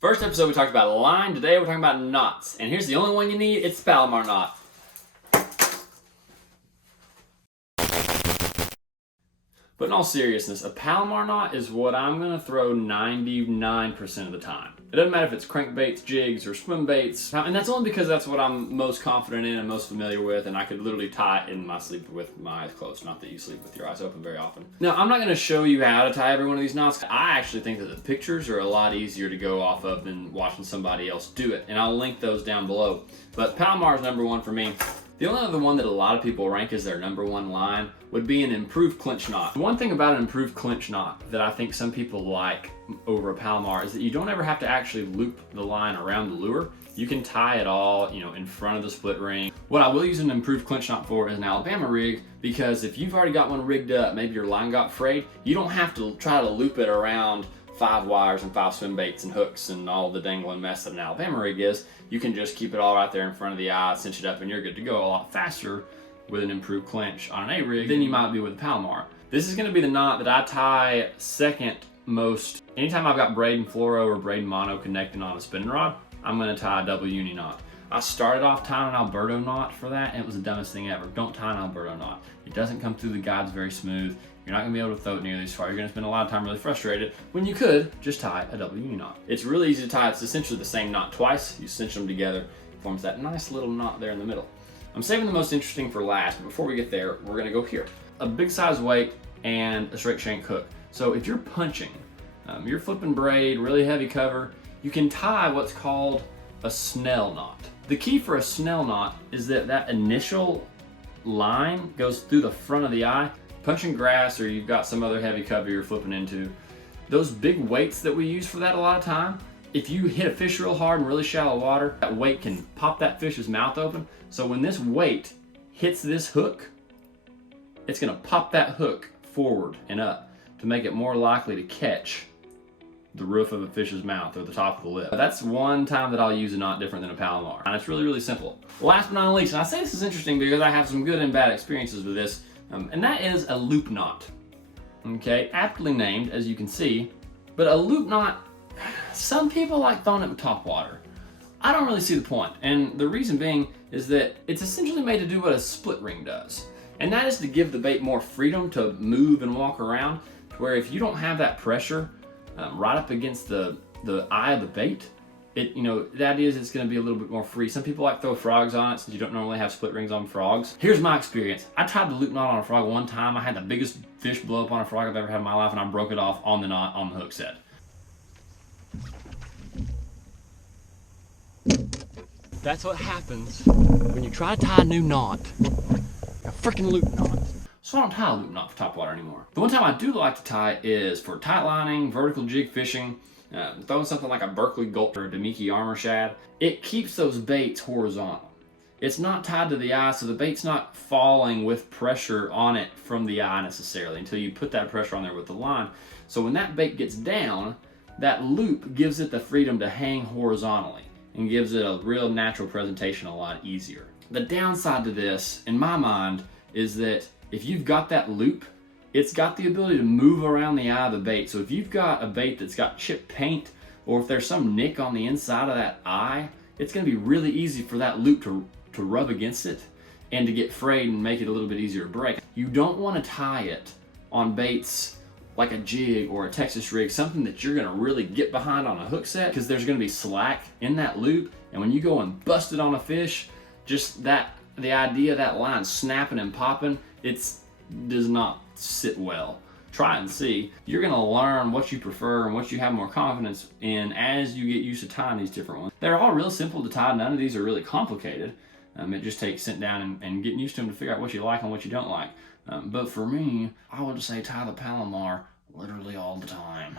First episode we talked about line, today we're talking about knots. And here's the only one you need, it's the Pelomar knot. But in all seriousness, a Pelomar knot is what I'm going to throw 99% of the time. It doesn't matter if it's crankbaits, jigs, or swim baits, and that's only because that's what I'm most confident in and most familiar with, and I could literally tie it in my sleep with my eyes closed. Not that you sleep with your eyes open very often. Now, I'm not going to show you how to tie every one of these knots. I actually think that the pictures are a lot easier to go off of than watching somebody else do it, and I'll link those down below. But Pelomar is number one for me. The only other one that a lot of people rank as their number one line would be an improved clinch knot. One thing about an improved clinch knot that I think some people like over a Pelomar is that you don't ever have to actually loop the line around the lure. You can tie it all, in front of the split ring. What I will use an improved clinch knot for is an Alabama rig, because if you've already got one rigged up, maybe your line got frayed, you don't have to try to loop it around 5 wires and 5 swim baits and hooks and all the dangling mess that an Alabama rig is. You can just keep it all right there in front of the eye, cinch it up, and you're good to go a lot faster with an improved clinch on an A-rig than you might be with a Pelomar. This is going to be the knot that I tie second most. Anytime I've got braid and fluoro or braid and mono connecting on a spinning rod, I'm going to tie a double Uni Knot. I started off tying an Alberto knot for that, and it was the dumbest thing ever. Don't tie an Alberto knot. It doesn't come through the guides very smooth. You're not going to be able to throw it nearly as far. You're going to spend a lot of time really frustrated when you could just tie a double Uni knot. It's really easy to tie. It's essentially the same knot twice. You cinch them together. It forms that nice little knot there in the middle. I'm saving the most interesting for last, but before we get there, we're going to go here. A big size weight and a straight shank hook. So if you're punching, you're flipping braid, really heavy cover, you can tie what's called a Snail knot. The key for a Snail knot is that initial line goes through the front of the eye. Punching grass, or you've got some other heavy cover you're flipping into, those big weights that we use for that a lot of time, if you hit a fish real hard in really shallow water, that weight can pop that fish's mouth open. So when this weight hits this hook, it's going to pop that hook forward and up to make it more likely to catch the roof of a fish's mouth or the top of the lip. That's one time that I'll use a knot different than a Pelomar, and it's really, really simple. Last but not least, and I say this is interesting because I have some good and bad experiences with this, and that is a loop knot. Okay, aptly named, as you can see, but a loop knot, some people like throwing it with top water. I don't really see the point, and the reason being is that it's essentially made to do what a split ring does, and that is to give the bait more freedom to move and walk around, to where if you don't have that pressure right up against the eye of the bait, the idea is it's going to be a little bit more free. Some people like to throw frogs on it since you don't normally have split rings on frogs. Here's my experience. I tied the loop knot on a frog one time. I had the biggest fish blow up on a frog I've ever had in my life, and I broke it off on the knot on the hook set. That's what happens when you try to tie a new knot, a freaking loop knot. So I don't tie a loop knot for topwater anymore. The one time I do like to tie is for tight lining, vertical jig fishing, throwing something like a Berkeley Gulp or a Demiki Armor Shad. It keeps those baits horizontal. It's not tied to the eye, so the bait's not falling with pressure on it from the eye necessarily until you put that pressure on there with the line. So when that bait gets down, that loop gives it the freedom to hang horizontally and gives it a real natural presentation a lot easier. The downside to this, in my mind, is that if you've got that loop, it's got the ability to move around the eye of the bait. So if you've got a bait that's got chipped paint, or if there's some nick on the inside of that eye, it's going to be really easy for that loop to rub against it and to get frayed and make it a little bit easier to break. You don't want to tie it on baits like a jig or a Texas rig, something that you're going to really get behind on a hook set, because there's going to be slack in that loop, and when you go and bust it on a fish, just the idea of that line snapping and popping, does not sit well. Try it and see. You're going to learn what you prefer and what you have more confidence in as you get used to tying these different ones. They're all real simple to tie. None of these are really complicated. It just takes sitting down and getting used to them to figure out what you like and what you don't like. But for me, I would say tie the Pelomar literally all the time.